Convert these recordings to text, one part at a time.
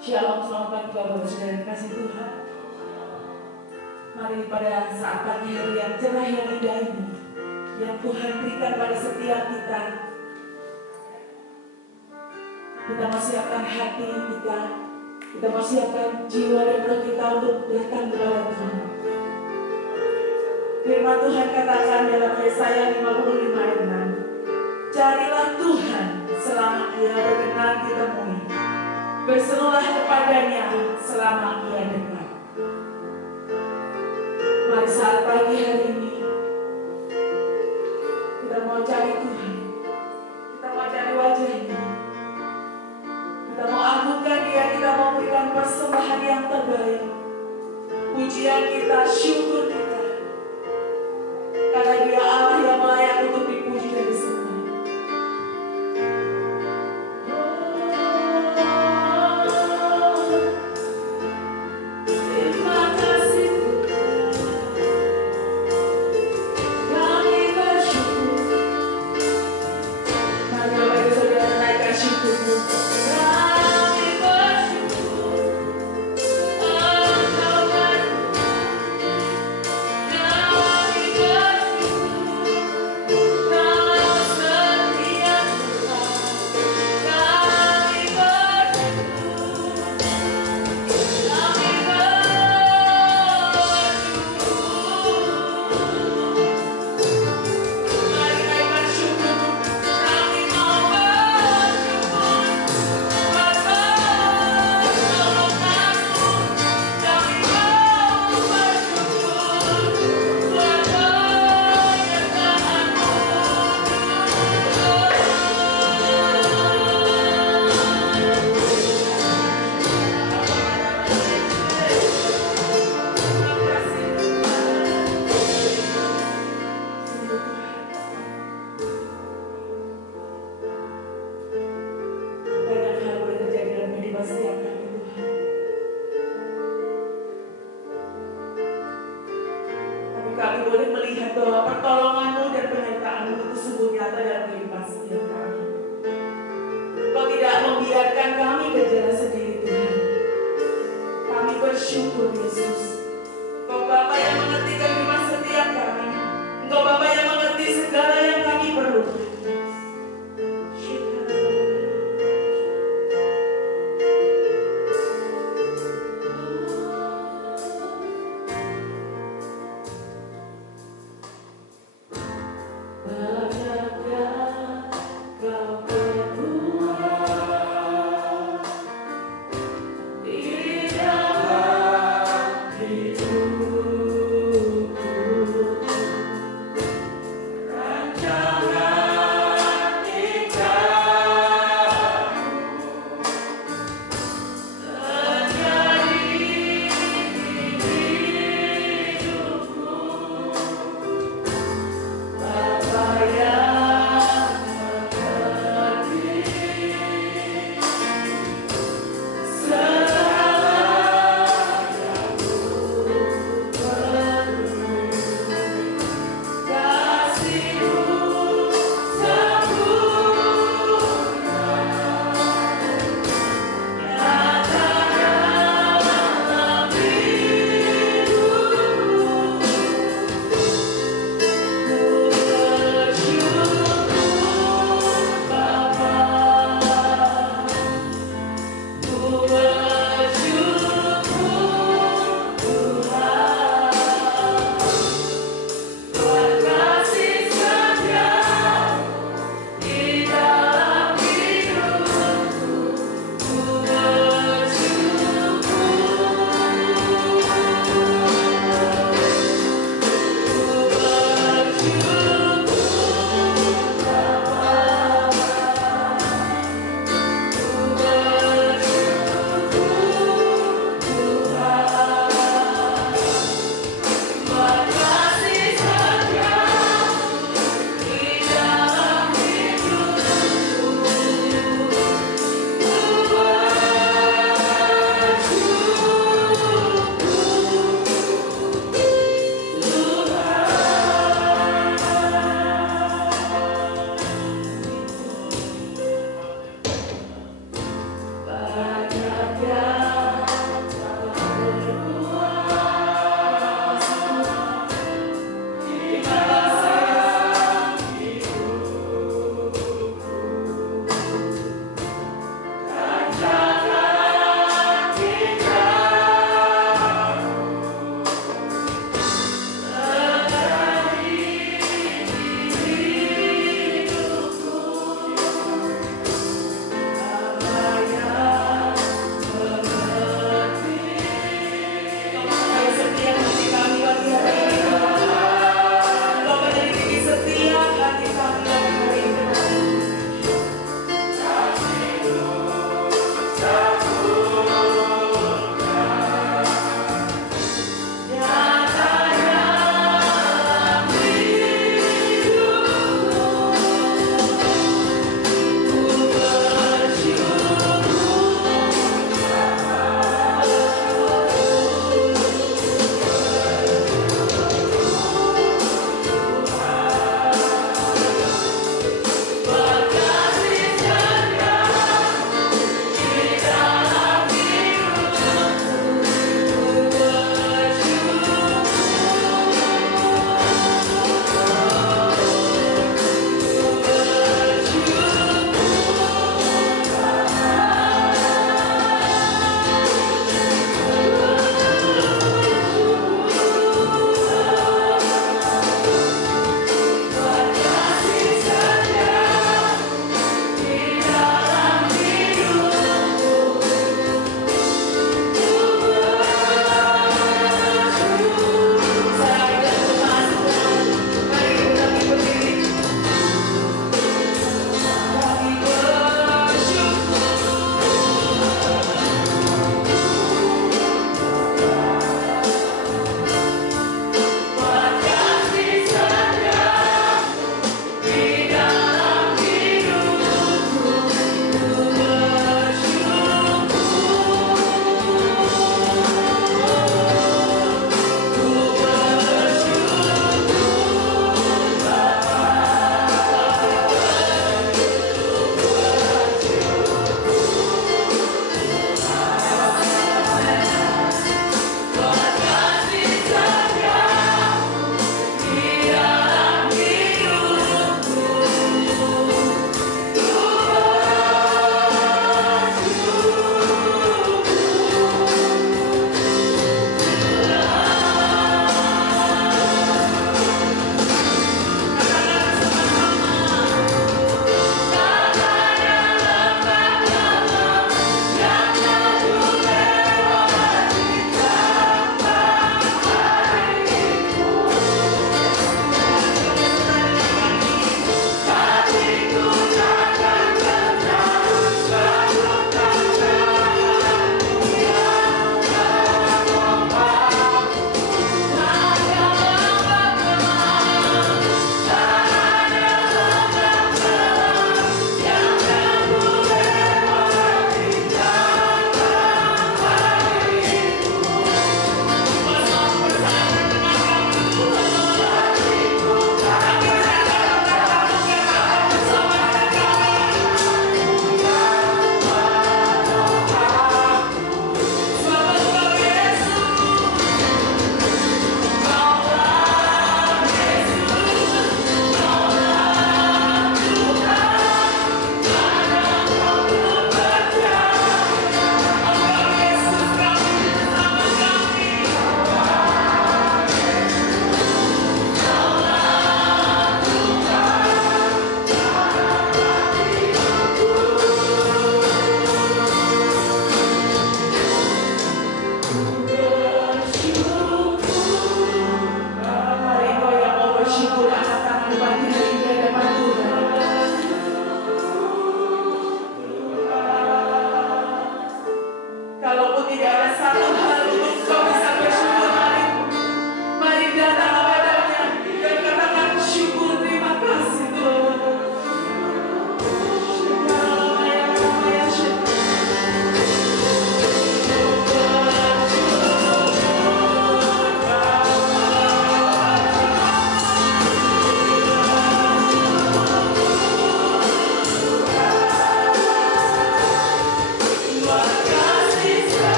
Shalom, selamat pagi Bapak Saudara kasih Tuhan. Mari pada saat pagi hari yang cerah yang indah ini, yang Tuhan berikan pada setiap kita, kita mau siapkan hati kita mau siapkan jiwa dan roh kita untuk datang kepada Tuhan. Firman Tuhan katakan dalam Yesaya 55 ayat 6, carilah Tuhan selama Ia berkenan ditemui, berserulah kepadanya selama Ia dekat. Mari saat pagi hari ini kita mau cari Tuhan, kita mau cari wajahnya, kita mau agungkan Dia, kita mau berikan persembahan yang terbaik, pujian kita, syukur kita, karena Dia Allah yang layak untuk dipuji dan disembah.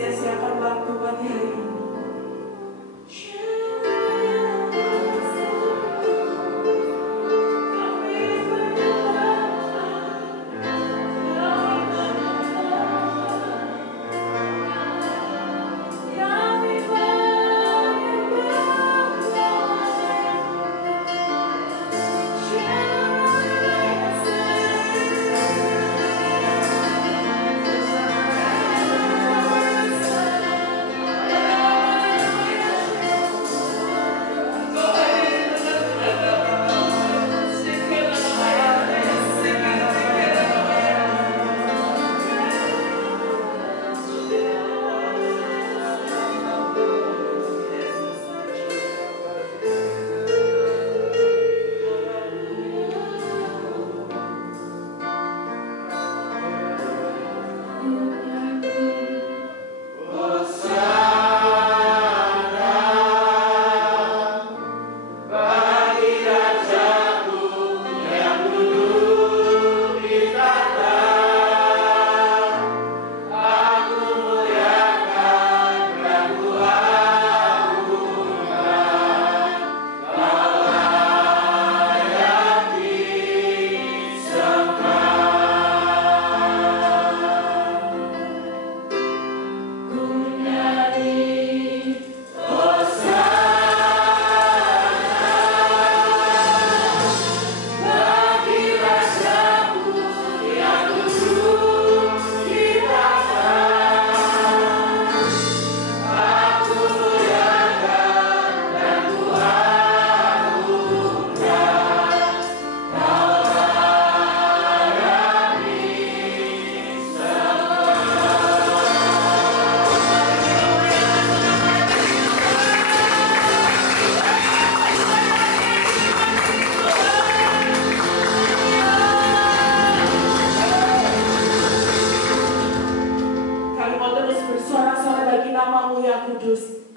sia-siakan waktu pagi hari ini.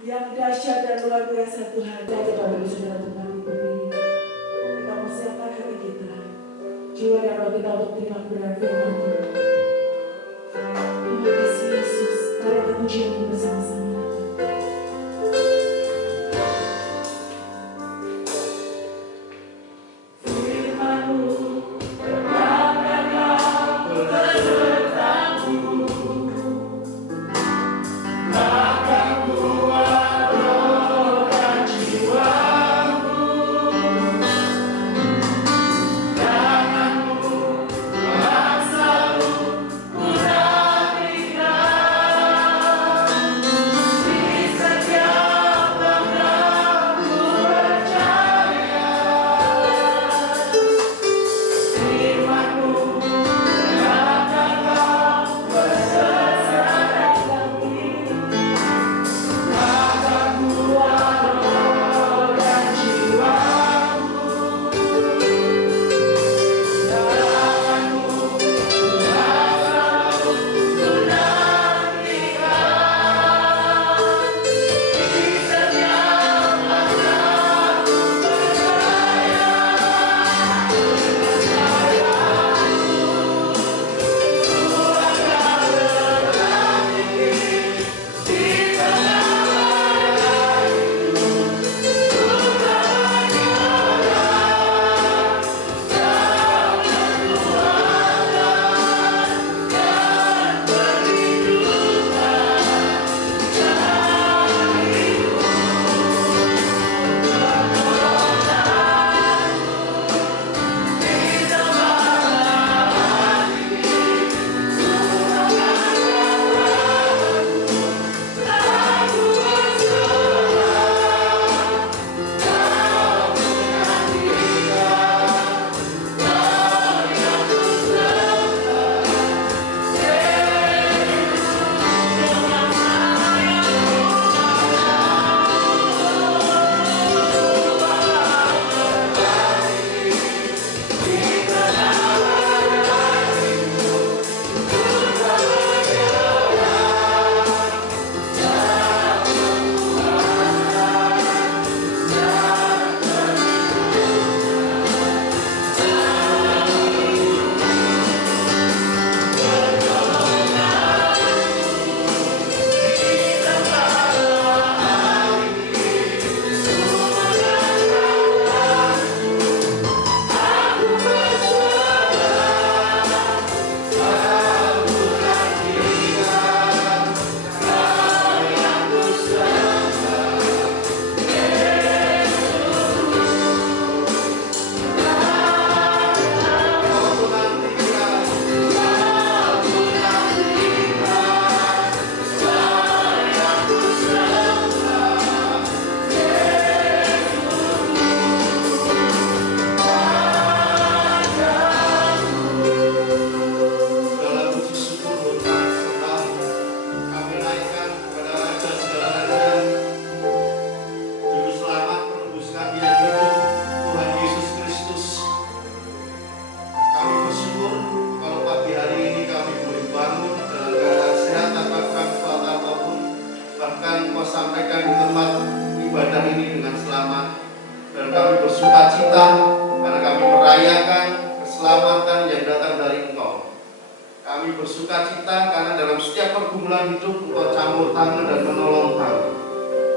Yang dahsyat dan luar biasa Tuhan. Saja Bapak Ibu Saudara kembali berdiri. Kita persiapkan hati kita, jiwa dan roh kita untuk terima kebenaran firman Tuhan. Terima kasih Yesus. Mari kita puji Dia bersama-sama. cita karena kami merayakan keselamatan yang datang dari Engkau. Kami bersuka cita karena dalam setiap pergumulan hidup Engkau campur tangan dan menolong kami.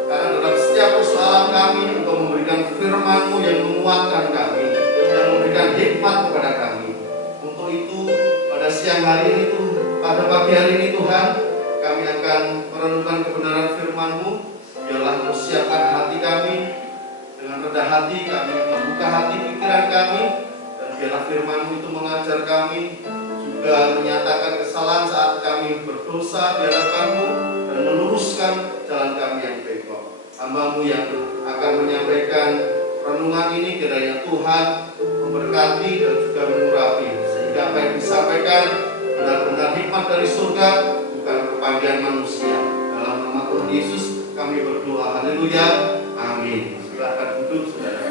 Karena dalam setiap persoalan kami Engkau memberikan firman-Mu yang menguatkan kami, yang memberikan hikmat kepada kami. Untuk itu pada siang hari ini pada pagi hari ini Tuhan, kami akan merenungkan kebenaran firman-Mu. Biarlah Engkau siapkan hati kami, dengan rendah hati kami membuka hati pikiran kami, dan biarlah firman-Mu itu mengajar kami, juga menyatakan kesalahan saat kami berdosa di hadapan-Mu, dan meluruskan jalan kami yang bengkok. Hamba-Mu yang akan menyampaikan renungan ini, kiranya Tuhan memberkati dan juga mengurapi, sehingga apa yang disampaikan benar-benar hikmat dari surga, bukan kepandian manusia. Dalam nama Tuhan Yesus kami berdoa, haleluya, amin. Silakan duduk, saudara.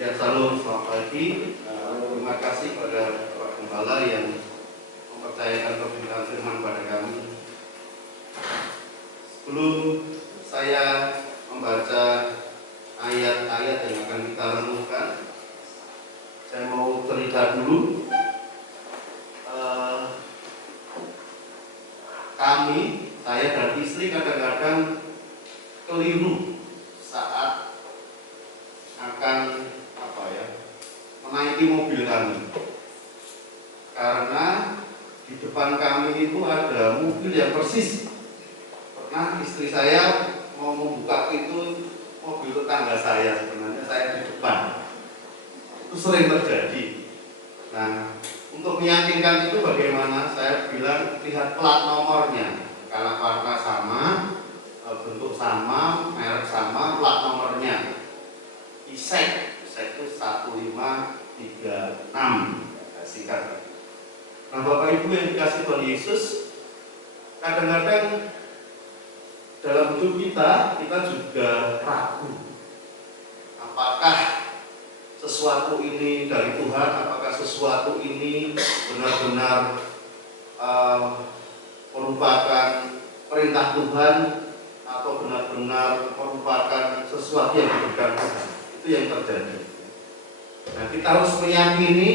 Ya, salam, selamat pagi. Terima kasih pada Pak Gembala yang mempercayakan pemberitaan firman pada kami. Sebelum saya membaca ayat-ayat yang akan kita renungkan, saya mau cerita dulu. Saya dan istri kadang-kadang keliru saat akan menaiki mobil kami, karena di depan kami itu ada mobil yang persis. Pernah istri saya mau membuka pintu mobil tetangga saya, sebenarnya saya di depan. Itu sering terjadi. Nah, untuk meyakinkan itu bagaimana? Saya bilang lihat plat nomornya, karena warna sama, bentuk sama, merek sama, plat nomornya. Isek itu 1536, singkat. Nah, Bapak Ibu yang dikasih Tuhan Yesus, kadang-kadang dalam hidup kita juga ragu. Apakah sesuatu ini dari Tuhan? Apakah sesuatu ini benar-benar merupakan perintah Tuhan, atau benar-benar merupakan sesuatu yang diberikan Tuhan? Itu yang terjadi. Nah, kita harus meyakini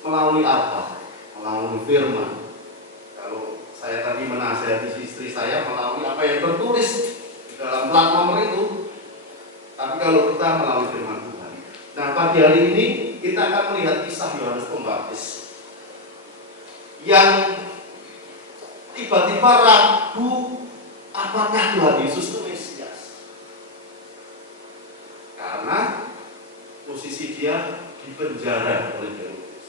melalui apa? Melalui firman. Kalau saya tadi menasihati istri saya melalui apa yang tertulis di dalam plat nomor itu, tapi kalau kita melalui firman Tuhan. Nah, pagi hari ini kita akan melihat kisah Yohanes Pembaptis yang tiba-tiba ragu apakah Tuhan Yesus itu Mesias, karena posisi dia di penjara oleh Herodes.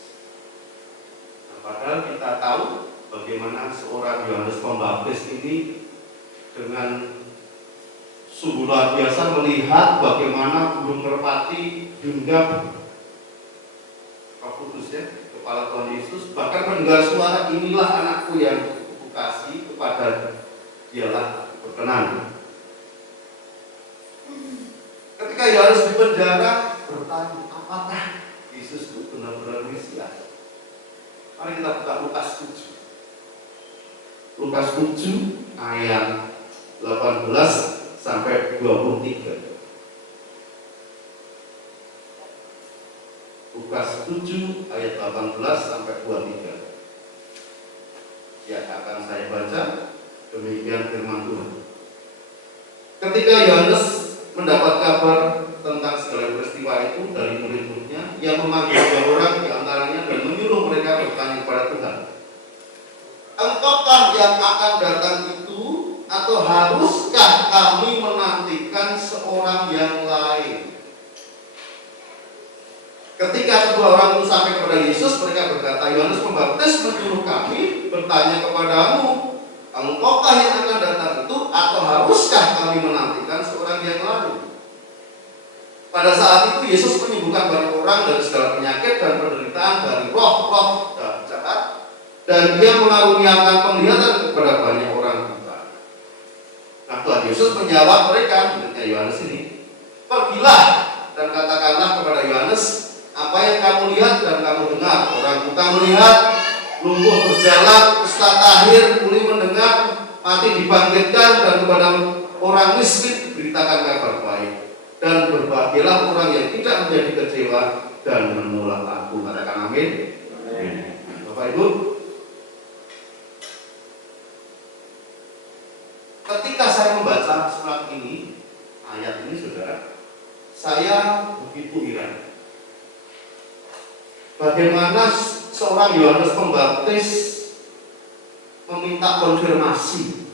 Nah, padahal kita tahu bagaimana seorang Yohanes Pembaptis ini dengan sungguh luar biasa melihat bagaimana burung merpati hinggap Roh Kudus, ya, kepala Tuhan Yesus, bahkan mendengar suara, inilah anakku yang kukasihi, kepada dialah berkenan. Ketika Yohanes di penjara bertanya, apakah Yesus itu benar-benar Mesias? Mari kita buka Lukas 7. Lukas 7 ayat 18 sampai 23. Lukas 7 ayat 18 sampai 23. Ya, akan saya baca. Demikian firman Tuhan. Ketika Yohanes mendapat kabar tentang segala peristiwa itu dari murid-muridnya, ia memanggil 2 orang di antaranya dan menyuruh mereka bertanya kepada Tuhan, engkaukah yang akan datang itu, atau haruskah kami menantikan seorang yang lain? Ketika kedua orang itu sampai kepada Yesus, mereka berkata, Yohanes Pembaptis menyuruh kami bertanya kepadamu, engkaukah yang akan datang itu, atau haruskah kami menantikan seorang yang lain? Pada saat itu Yesus menyembuhkan banyak orang dari segala penyakit dan penderitaan, dari roh-roh jahat, dan dia mengaruniakan penglihatan kepada banyak orang buta. Nah, Tuhan Yesus menjawab mereka, muridnya Yohanes ini, pergilah dan katakanlah kepada Yohanes apa yang kamu lihat dan kamu dengar. Orang buta melihat, lumpuh berjalan, kusta tahir, tuli mendengar, mati dibangkitkan, dan kepada orang miskin diberitakan kabar baik. Dan berbahagialah orang yang tidak menjadi kecewa dan menolak aku. Katakan amin. Bapak Ibu, ketika saya membaca surat ini, ayat ini saudara, saya begitu heran. Bagaimana seorang Yohanes Pembaptis meminta konfirmasi,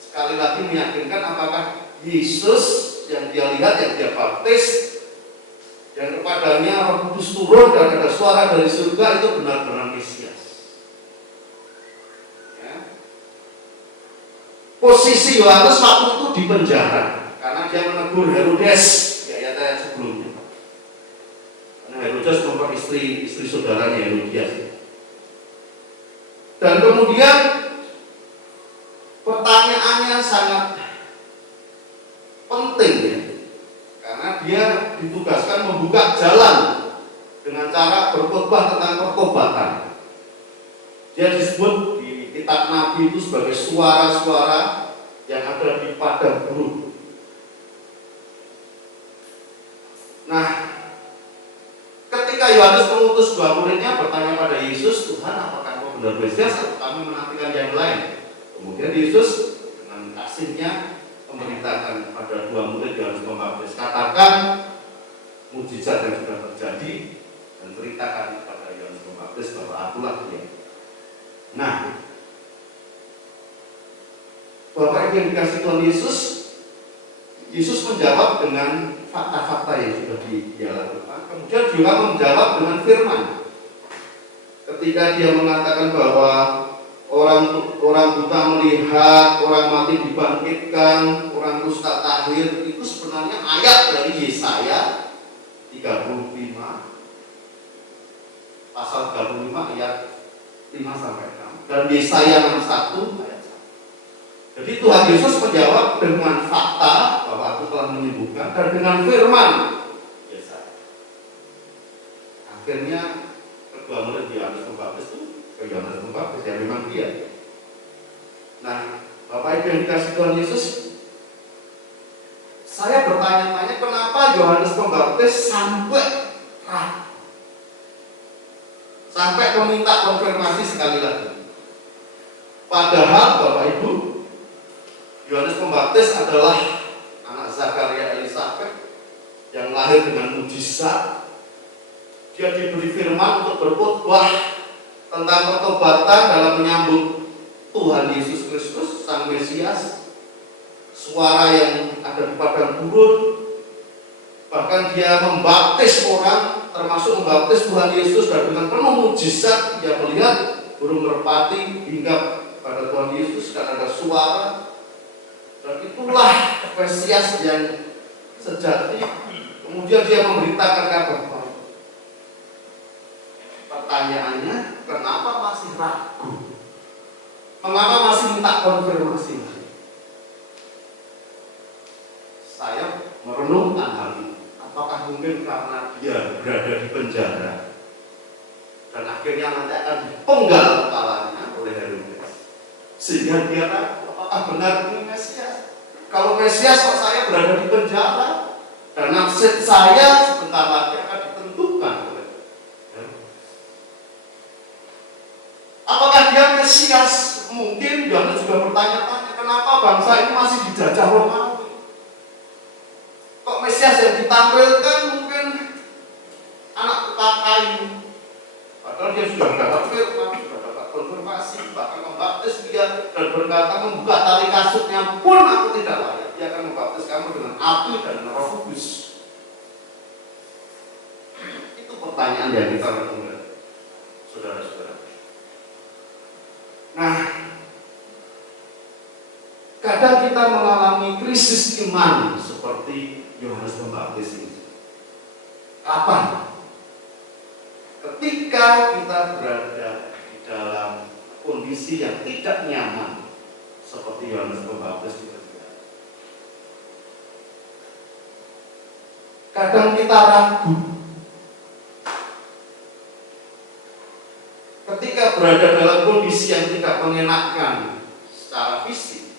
sekali lagi meyakinkan apakah Yesus yang dia lihat, yang dia baptis, yang kepadanya Roh Kudus turun dan ada suara dari surga itu benar-benar Mesias. Ya. Posisi Yohanes waktu itu di penjara karena dia menegur Herodes di ayat-ayat sebelumnya. Karena Herodes memperistri istri saudaranya Herodias. Dan kemudian pertanyaannya sangat penting ya, karena dia ditugaskan membuka jalan dengan cara berkhotbah tentang pertobatan. Dia disebut di kitab Nabi itu sebagai suara-suara yang ada di padang gurun. Nah, ketika Yohanes mengutus dua muridnya bertanya pada Yesus, Tuhan apakah Engkau benar Mesias atau kami menantikan yang lain? Kemudian Yesus dengan kasihnya memberitakan pada dua murid Yohanes Pembaptis, katakan mujizat yang sudah terjadi dan ceritakan kepada Yohanes Pembaptis bahwa akulah dia. Nah, Bapak Ibu yang dikasih Tuhan Yesus, Yesus menjawab dengan fakta-fakta yang sudah dia lakukan. Kemudian juga menjawab dengan firman. Ketika dia mengatakan bahwa orang buta melihat, orang mati dibangkitkan, orang kusta tahir, itu sebenarnya ayat dari Yesaya 35 pasal 35 ayat 5 sampai 6 dan Yesaya 61 ayat 1. Jadi Tuhan Yesus menjawab dengan fakta bahwa aku telah menyembuhkan dan dengan firman Yesaya. Akhirnya kedua murid Yohanes Pembaptis itu Yohanes Pembaptis yang memang dia. Nah, Bapak Ibu yang dikasih Tuhan Yesus, saya bertanya-tanya kenapa Yohanes Pembaptis sampai meminta konfirmasi sekali lagi. Padahal Bapak Ibu, Yohanes Pembaptis adalah anak Zakaria Elisabet yang lahir dengan mujizat. Dia diberi firman untuk berkhotbah tentang pertobatan dalam menyambut Tuhan Yesus Kristus, Sang Mesias. Suara yang ada di padang gurun, bahkan dia membaptis orang, termasuk membaptis Tuhan Yesus, dan dengan penuh mujizat dia melihat burung merpati hinggap pada Tuhan Yesus dan ada suara. Dan itulah Mesias yang sejati. Kemudian dia memberitakan kabar baik. Pertanyaannya, kenapa masih ragu? Mengapa masih minta konfirmasi? Saya merenungkan hal ini. Apakah mungkin karena dia berada di penjara dan akhirnya nanti akan dipenggal kepalanya oleh Herodes, sehingga dia tahu apakah benar ini Mesias? Kalau Mesias kok saya berada di penjara dan nasib saya sebentar lagi akan ditentukan. Apakah dia Mesias? Mungkin Yohanes juga bertanya-tanya, kenapa bangsa ini masih dijajah Romawi? Kok Mesias yang ditampilkan mungkin anak tukang kayu? Padahal dia sudah mendapat firman, sudah dapat konfirmasi, bahkan membaptis dia dan berkata membuka tali kasutnya pun aku tidak layak. Dia akan membaptis kamu dengan api dan Roh Kudus. Itu pertanyaan yang kita renungkan, saudara-saudara. Nah, kadang kita mengalami krisis iman seperti Yohanes Pembaptis ini. Kapan? Ketika kita berada di dalam kondisi yang tidak nyaman seperti Yohanes Pembaptis itu. Kadang kita ragu ketika berada mengenakan secara fisik,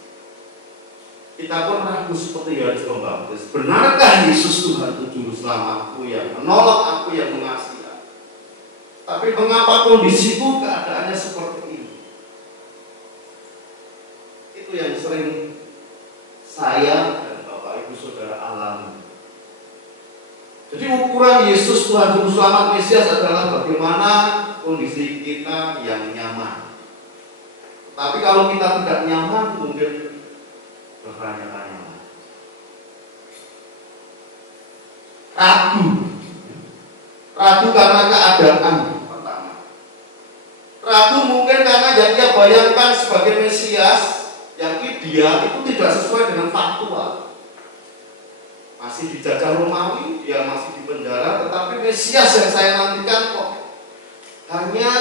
kita pun ragu seperti Yohanes Pembaptis. Benarkah Yesus Tuhan itu juru selamatku yang menolong aku, yang mengasihi aku? Tapi mengapa kondisiku keadaannya seperti ini? Itu yang sering saya dan Bapak Ibu Saudara alami. Jadi ukuran Yesus Tuhan Juru Selamat Mesias adalah bagaimana kondisi kita yang nyaman. Tapi kalau kita tidak nyaman, mungkin bertanya-tanya. Ragu karena keadaan pertama. Ragu mungkin karena yang dia bayangkan sebagai Mesias, yang ideal itu tidak sesuai dengan faktual. Masih dijajah Romawi, dia masih di penjara, tetapi Mesias yang saya nantikan kok hanya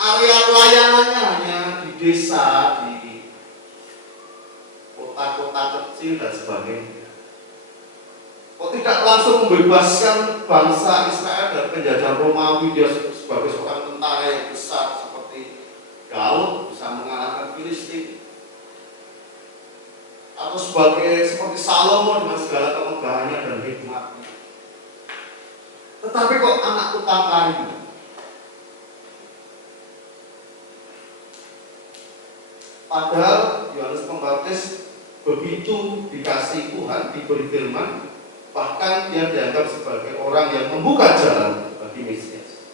area pelayanannya hanya di desa, di kota-kota kecil dan sebagainya. Kok tidak langsung membebaskan bangsa Israel dari penjajahan Romawi, dia sebagai seorang tentara yang besar seperti Daud bisa mengalahkan Filistin, atau seperti Salomo dengan segala kemegahannya dan hikmatnya. Tetapi kok anak tukang kayu? Padahal Yohanes Pembaptis begitu dikasih Tuhan, diberi firman, bahkan dia dianggap sebagai orang yang membuka jalan bagi Mesias.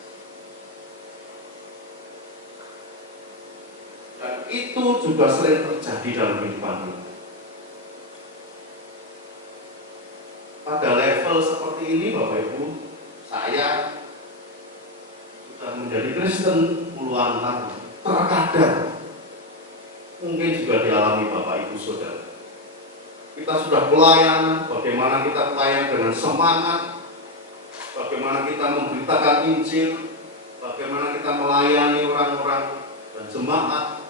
Dan itu juga sering terjadi dalam kehidupan kita. Pada level seperti ini, Bapak Ibu, saya sudah menjadi Kristen puluhan tahun. Terkadang mungkin juga dialami Bapak Ibu Saudara. Kita sudah pelayanan, bagaimana kita pelayan dengan semangat, bagaimana kita memberitakan Injil, bagaimana kita melayani orang-orang dan jemaat,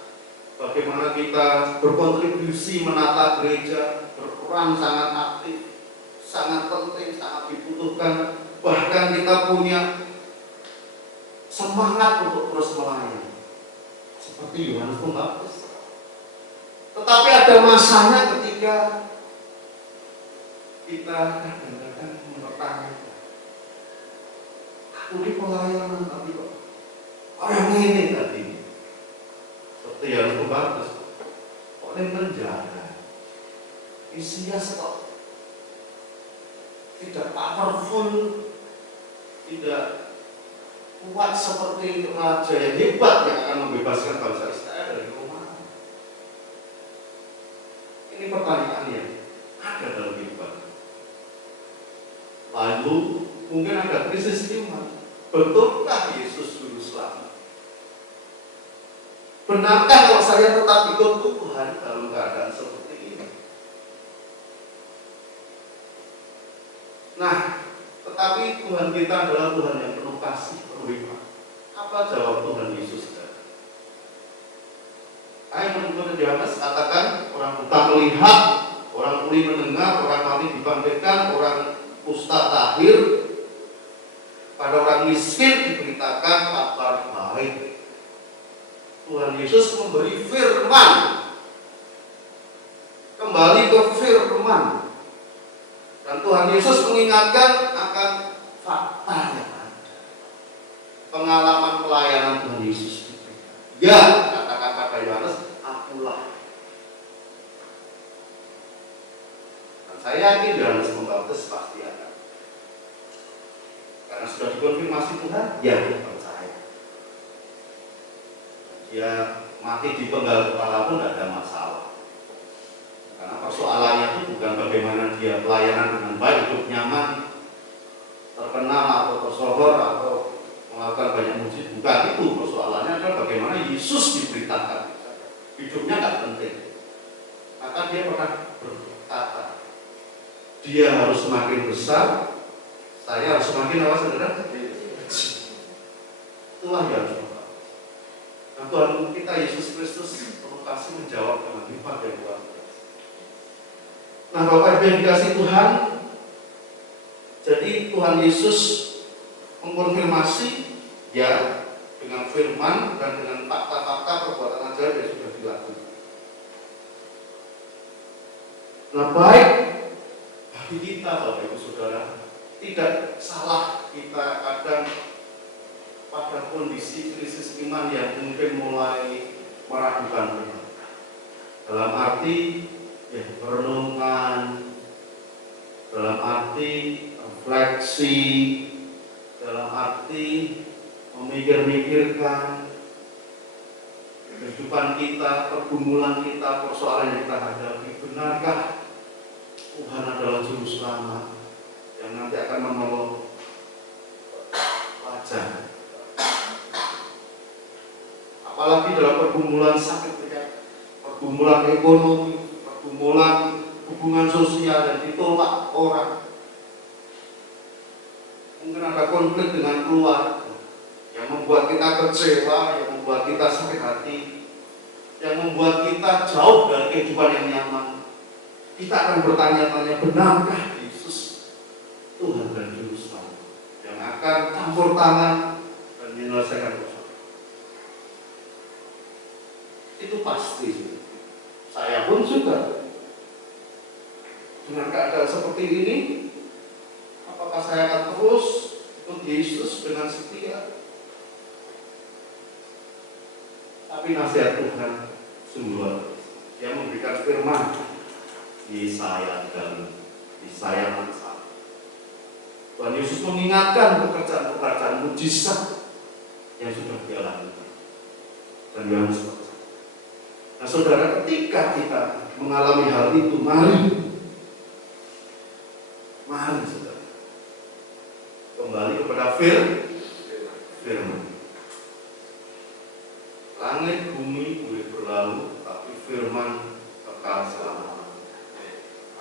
bagaimana kita berkontribusi menata gereja, berperan sangat aktif, sangat penting, sangat dibutuhkan. Bahkan kita punya semangat untuk terus melayani seperti Yohanes Pembaptis. Tetapi ada masanya ketika kita kadang-kadang mempertanyakan, aku di pelayanan tapi kok orang ini tadi seperti Yohanes Pembaptis kok ini penjara, isinya kok tidak powerful, tidak kuat seperti raja yang hebat yang akan membebaskan bangsa Israel dari Romawi. Ini pertanyaan yang ada dalam kehidupan. Lalu mungkin ada krisis iman. Betulkah Yesus Juru Selamat? Benarkah kalau saya tetap ikut Tuhan dalam keadaan seperti ini? Nah, tetapi Tuhan kita adalah Tuhan yang penuh kasih, penuh hikmat. Apa jawab Tuhan Yesus? Menurut Yohanes katakan, orang buta melihat, orang tuli mendengar, orang mati dibangkitkan, orang kusta tahir, pada orang miskin diberitakan kabar baik. Tuhan Yesus memberi firman, kembali ke firman. Dan Tuhan Yesus mengingatkan akan fakta yang ada. Pengalaman pelayanan Tuhan Yesus. Ya, katakan pada Yohanes, akulah. Dan saya yakin Yohanes Pembaptis pasti akan. Karena sudah dikonfirmasi Tuhan, ya dia percaya. Dia mati di penggal kepala pun tidak ada masalah. Karena persoalannya itu bukan bagaimana dia pelayanan dengan baik, hidup nyaman, terkenal atau tersohor atau melakukan banyak mujizat. Bukan itu persoalannya, adalah bagaimana Yesus diberitakan. Hidupnya nggak penting. Maka dia pernah berkata, dia harus semakin besar, saya harus semakin apa saudara? Itulah yang harus berkata. Nah, Tuhan kita Yesus Kristus perlu kasih menjawab dengan hikmat yang luar biasa. Nah, Bapak Ibu yang dikasih Tuhan, jadi Tuhan Yesus mengkonfirmasi, ya, dengan firman dan dengan fakta-fakta perbuatan ajaib yang sudah dilakukan. Nah, baik bagi kita, Bapak Ibu Saudara, tidak salah kita kadang pada kondisi krisis iman yang mungkin mulai meragukan kita. Dalam arti perenungan, dalam arti refleksi, dalam arti memikir-mikirkan kehidupan kita, pergumulan kita, persoalan yang kita hadapi. Benarkah Tuhan adalah Juru Selamat yang nanti akan menolong pelajar? Apalagi dalam pergumulan sakit penyakit, pergumulan ekonomi, pergumulan hubungan sosial dan ditolak orang. Mungkin ada konflik dengan keluarga yang membuat kita kecewa, yang membuat kita sakit hati, yang membuat kita jauh dari kehidupan yang nyaman. Kita akan bertanya-tanya, benarkah Yesus Tuhan dan Juru Selamat yang akan campur tangan dan menyelesaikan persoalan? Itu pasti. Saya pun juga dengan keadaan seperti ini, apakah saya akan terus ikut Yesus dengan setia? Tapi nasihat Tuhan sungguh luar biasa. Dia memberikan firman Yesaya dan Yesaya 61. Tuhan Yesus mengingatkan pekerjaan-pekerjaan mujizat yang sudah dia lakukan. Dan Yohanes berkata, nah saudara, ketika kita mengalami hal itu, mari saudara kembali kepada firman. Langit bumi boleh berlalu, tapi firman kekal selama.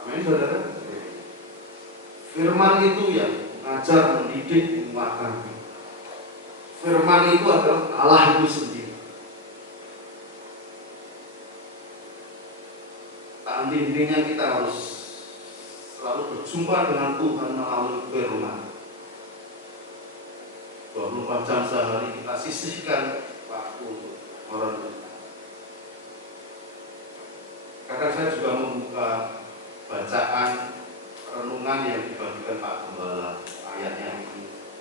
Amin, saudara. Firman itu yang mengajar, mendidik, menguatkan. Firman itu adalah Allah itu sendiri. Tak henti-hentinya kita harus selalu berjumpa dengan Tuhan melalui firman. 24 jam sehari kita sisihkan waktu untuk merenungkan. Kadang saya juga membuka bacaan renungan yang dibagikan Pak Gembala, ayatnya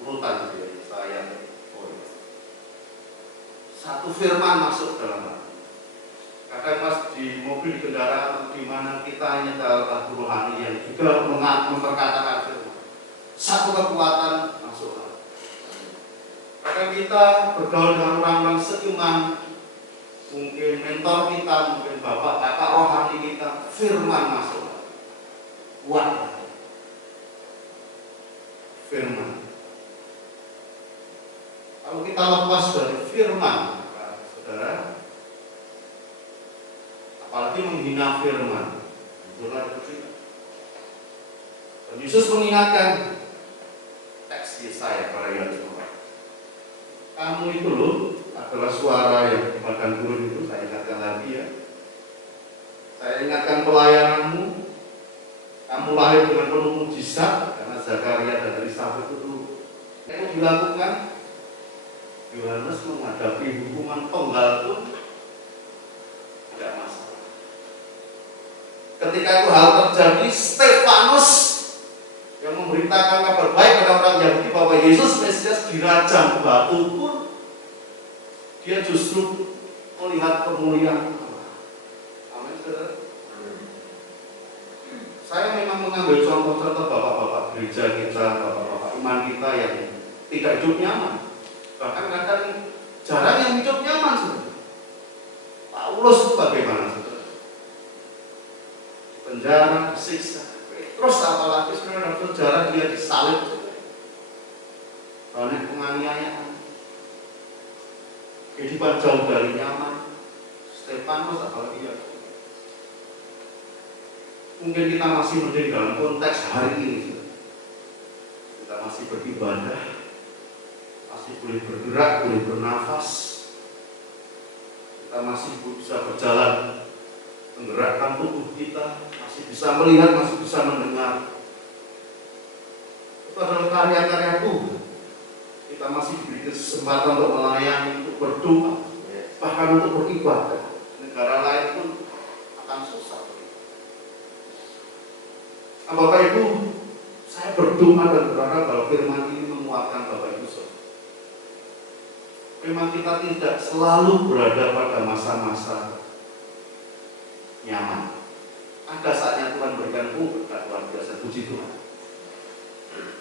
urutan dari saya. Satu firman masuk dalam hati. Kadang pas di mobil, di kendaraan, di mana kita nyetel lagu rohani yang juga memperkatakan firman. Satu kekuatan masuk. Kadang kita bergaul dengan orang-orang seiman, mungkin mentor kita, mungkin bapak, kakak rohani kita, firman masuk. Kuat. Firman. Kalau kita lepas dari firman, saudara, apalagi menghina firman, itulah itu. Dan Yesus mengingatkan teks Yesaya pada Yohanes. Kamu itu loh adalah suara yang dimakan burung itu, saya ingatkan lagi ya. Saya ingatkan pelayananmu. Kamu lahir dengan penuh mujizat karena Zakaria dan Elisabet itu dilakukan. Yohanes menghadapi hukuman penggal pun tidak masalah. Ketika itu hal terjadi, Stefanus yang memberitakan kabar baik pada orang Yahudi bahwa Yesus Mesias dirajam batu pun dia justru melihat kemuliaan Allah. Amin, saudara. Saya memang mengambil contoh-contoh bapak-bapak gereja kita, bapak-bapak iman kita yang tidak hidup nyaman. Bahkan kadang jarang yang hidup nyaman, saudara. Paulus itu bagaimana, saudara? Penjara, disiksa. Terus apalagi saudara, dalam sejarah dia disalib, banyak penganiayaan, kehidupan jauh dari nyaman. Stefanus apalagi ya. Mungkin kita masih mending dalam konteks hari ini, saudara. Kita masih beribadah, masih boleh bergerak, boleh bernafas, kita masih bisa berjalan, menggerakkan tubuh kita, masih bisa melihat, masih bisa mendengar. Itu adalah karya-karya Tuhan kita masih diberi kesempatan untuk melayani, untuk berdoa, bahkan untuk beribadah. Negara lain pun akan susah. Nah, Bapak Ibu, saya berdoa dan berharap bahwa firman ini menguatkan Bapak Ibu. Memang kita tidak selalu berada pada masa-masa nyaman. Ada saatnya Tuhan berikan berkat luar biasa, puji Tuhan.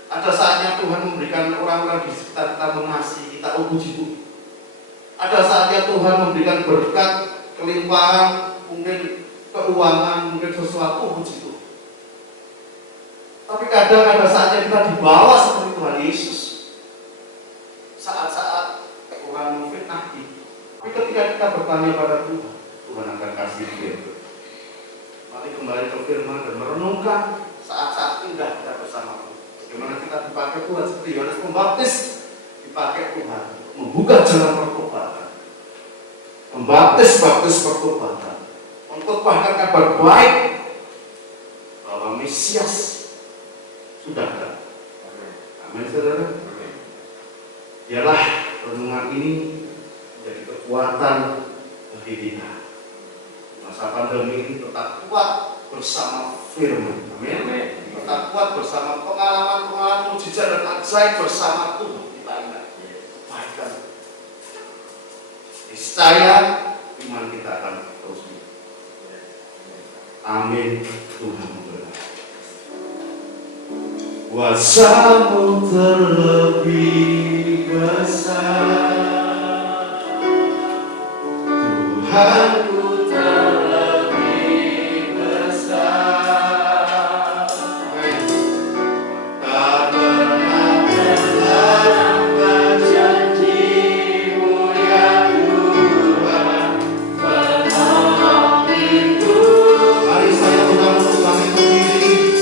Ada saatnya Tuhan memberikan orang-orang di sekitar kita mengasihi kita, oh puji Tuhan. Ada saatnya Tuhan memberikan berkat, kelimpahan, mungkin keuangan, mungkin sesuatu, puji Tuhan. Tapi kadang ada saatnya kita dibawa seperti Tuhan Yesus. Saat-saat orang memfitnah kita. Tapi ketika kita bertanya pada Tuhan, Tuhan akan kasih firman. Mari kembali ke firman dan merenungkan saat-saat indah kita bersama Tuhan. Bagaimana kita dipakai Tuhan seperti Yohanes Pembaptis dipakai Tuhan membuka jalan pertobatan, membaptis pertobatan, mengkhotbahkan kabar baik bahwa Mesias sudah datang. Amin, saudara. Biarlah renungan ini menjadi kekuatan bagi kita. Masa pandemi ini tetap kuat bersama firman. Amin. Tetap kuat bersama pengalaman-pengalaman mujizat dan ajaib bersama Tuhan. Kita ingat. Baikkan. Niscaya iman kita akan terus. Amin. Tuhan memberkati. Kuasa-Mu terlebih besar, Tuhanku terlebih besar, tak pernah terlambat janji-Mu ya Tuhan, penolong itu. Mari saya undang untuk kami berdiri.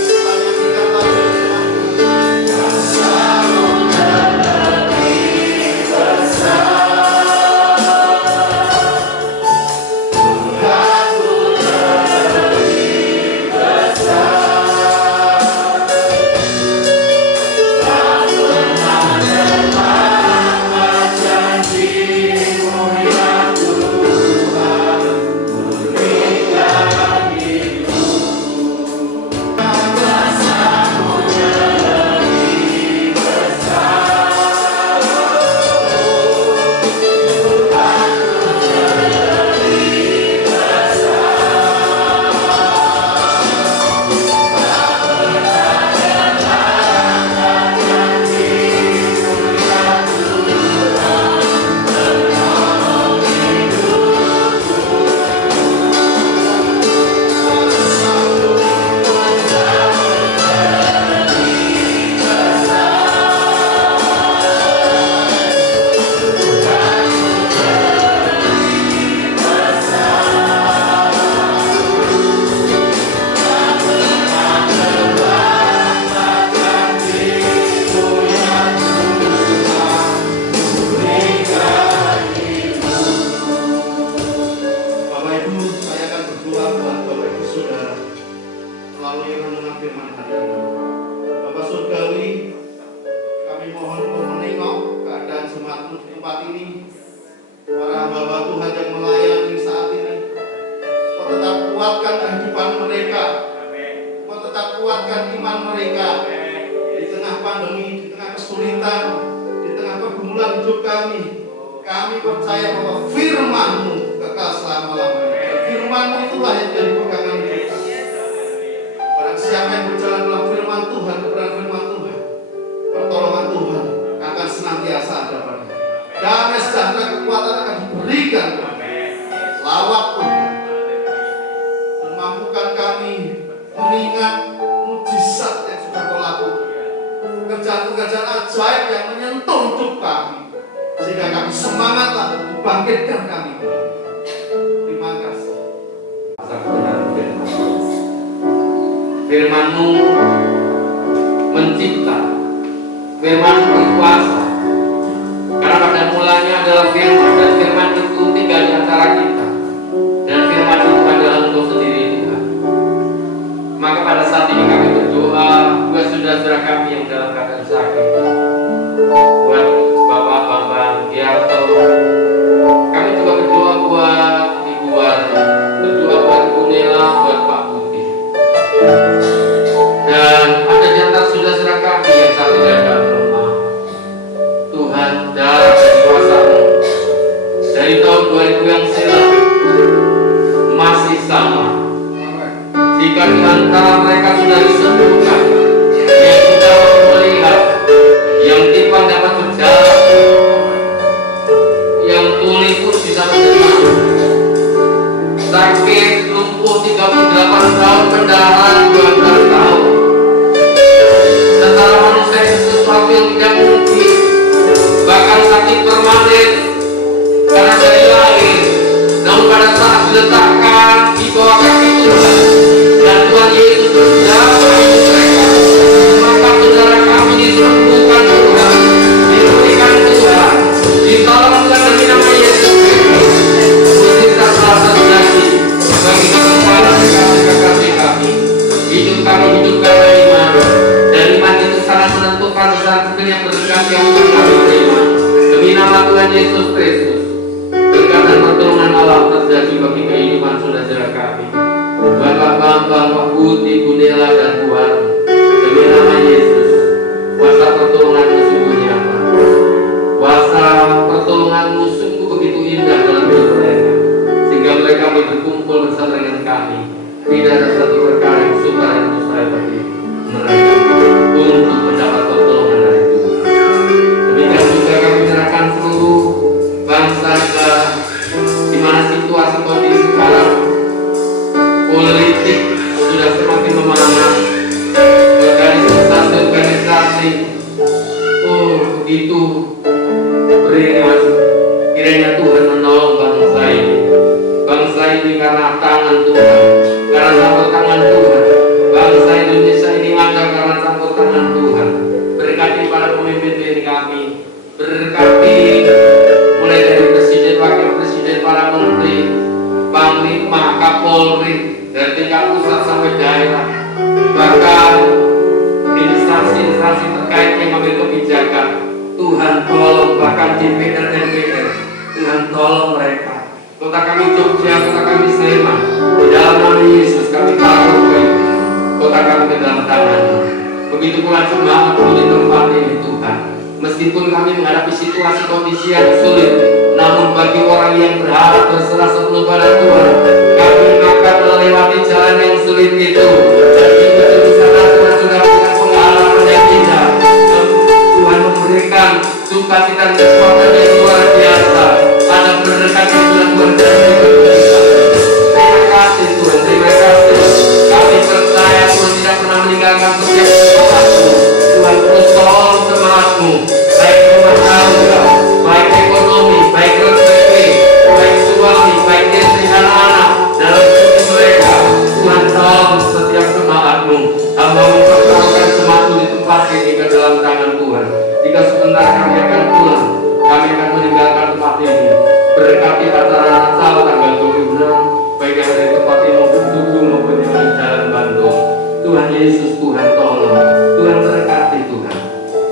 Firman-Mu mencipta, Firman-Mu berkuasa. Karena pada mulanya adalah Firman, dan Firman itu tinggal di antara kita, dan Firman itu adalah Engkau sendiri Tuhan. Maka pada saat ini kami berdoa buat saudara-saudara kami yang dalam keadaan sakit, buat sesuatu yang tidak mungkin, bahkan sakit permanen karena dari lahir. Namun pada saat diletakkan di bawah kaki Tuhan dan Tuhan Yesus berjaya hidup mereka, maka saudara kami disembuhkan Tuhan, diberikan Tuhan, ditolong Tuhan dari nama Yesus Kristus. Mujizat telah terjadi bagi kebenaran kasih kami. Hidup kami hidup karena iman, dan iman itu sangat menentukan besar kecilnya berkat yang kami terima. Demi nama Tuhan Yesus Kristus, berkat dan pertolongan Allah terjadi bagi kehidupan saudara kami. Bapak Bambang, Pak Putih, Bu Nela, dan Bu Armi. Demi nama Yesus, kuasa pertolonganmu sungguh nyata. Kuasa pertolonganmu sungguh begitu indah dalam hidup mereka, sehingga mereka berkumpul bersama dengan kami. Tidak ada satu perkara yang sukar dan mustahil bagi mereka untuk mendapat pertolongan dari Tuhan. Demikian juga kami menyerahkan seluruh bangsa negara, di mana situasi kondisi sekarang politik sudah semakin memanas, organisasi begitu beringat. Kiranya Tuhan menolong bangsa ini karena tangan Tuhan, karena campur tangan Tuhan. Bangsa Indonesia ini ada karena campur tangan Tuhan. Berkati para pemimpin kami, berkati mulai dari presiden, wakil presiden, para menteri, panglima, kapolri, dari tingkat pusat sampai daerah, bahkan instansi-instansi terkait yang mengambil kebijakan. Tuhan tolong, bahkan DPR dan MPR, Tuhan tolong mereka. Kota kami Jogja, kota kami Sleman, di dalam nama Yesus kami taruh kota kami ke dalam tangan-Mu. Begitu pula jemaat di tempat ini Tuhan. Meskipun kami menghadapi situasi kondisi yang sulit, namun bagi orang yang berharap berserah sepenuh pada Tuhan, kami akan melewati jalan yang sulit itu. Dan itu di sana Tuhan sudah memberikan pengalaman yang indah. Tuhan memberikan sukacita dan kekuatan yang luar biasa. Ada berkat di bulan Tuhan dan terima kasih Tuhan, terima kasih. Kami percaya Tuhan tidak pernah meninggalkan setiap sesuatu. Tuhan terus tolong semangat-Mu, baik rumah tangga, baik ekonomi, baik rezeki, baik suami, baik istri, anak-anak dalam hidup mereka. Tuhan tolong setiap semangat-Mu. Hamba mempercayakan semangat-Mu di tempat ini ke dalam tangan Tuhan. Jika sebentar kami akan pulang, kami akan meninggalkan tempat ini. Berkati acara Natal tanggal 26, baik yang dari tempat ini maupun Tugu maupun yang di Jalan Bandung. Tuhan Yesus, Tuhan tolong, Tuhan berkati Tuhan.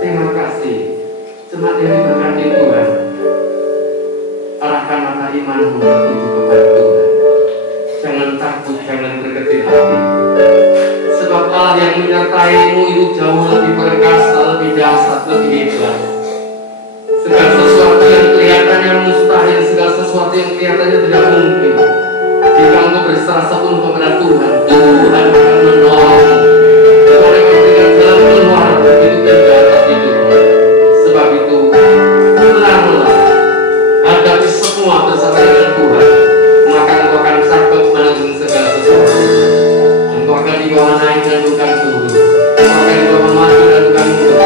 Terima kasih. Jemaat yang diberkati Tuhan, arahkan mata iman-Mu tertuju kepada Tuhan. Jangan takut, jangan berkecil hati. Sebab Allah yang menyertai-Mu itu jauh lebih perkasa, lebih dahsyat, lebih hebat. Segala sesuatu yang kelihatannya mustahil, segala sesuatu yang kelihatannya tidak mungkin, jika engkau berserah sepenuh kepada Tuhan, Tuhan akan menolong. Tuhan akan memberikan jalan keluar begitu indah atas hidupmu. Sebab itu, tenanglah, hadapi semua bersama dengan Tuhan, maka engkau akan sanggup menanggung segala sesuatu. Engkau akan dibawa naik dan bukan turun, engkau akan dibawa maju dan bukan mundur.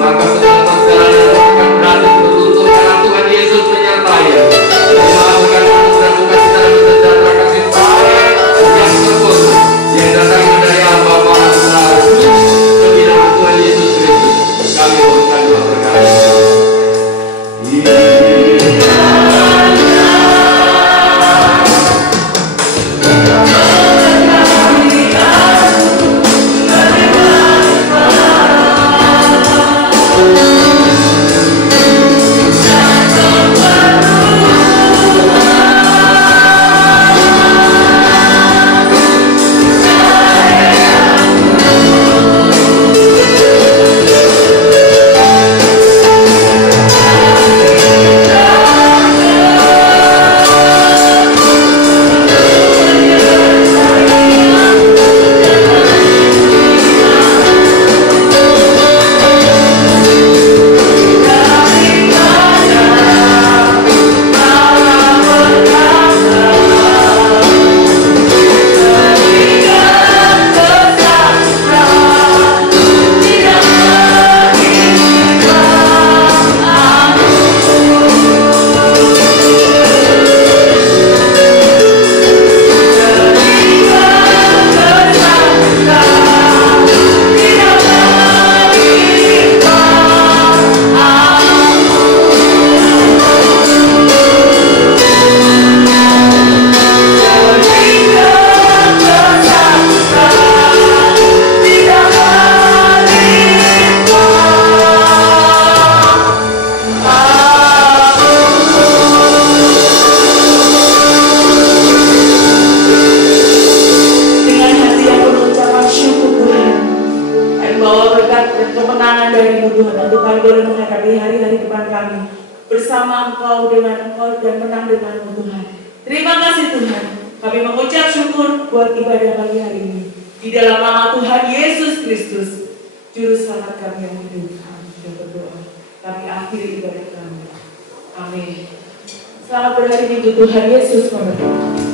Maka segala perjalanan akan berhasil beruntung karena Tuhan Yesus menyertai. Melakukan anugerah sukacita dan sejahtera kasih sayang yang sempurna yang datang dari Allah Bapa dan Putra. Demi nama Tuhan Yesus Kristus, kami mohonkan doa berkat. boleh menghadapi hari-hari depan kami bersama Engkau, dengan Engkau, dan menang dengan Tuhan. Terima kasih Tuhan. Kami mengucap syukur buat ibadah pagi hari ini. Di dalam nama Tuhan Yesus Kristus, Juru Selamat kami yang hidup. Kami sudah berdoa. Kami akhiri ibadah kami. Amin. Selamat berhari Minggu, Tuhan Yesus memberkati.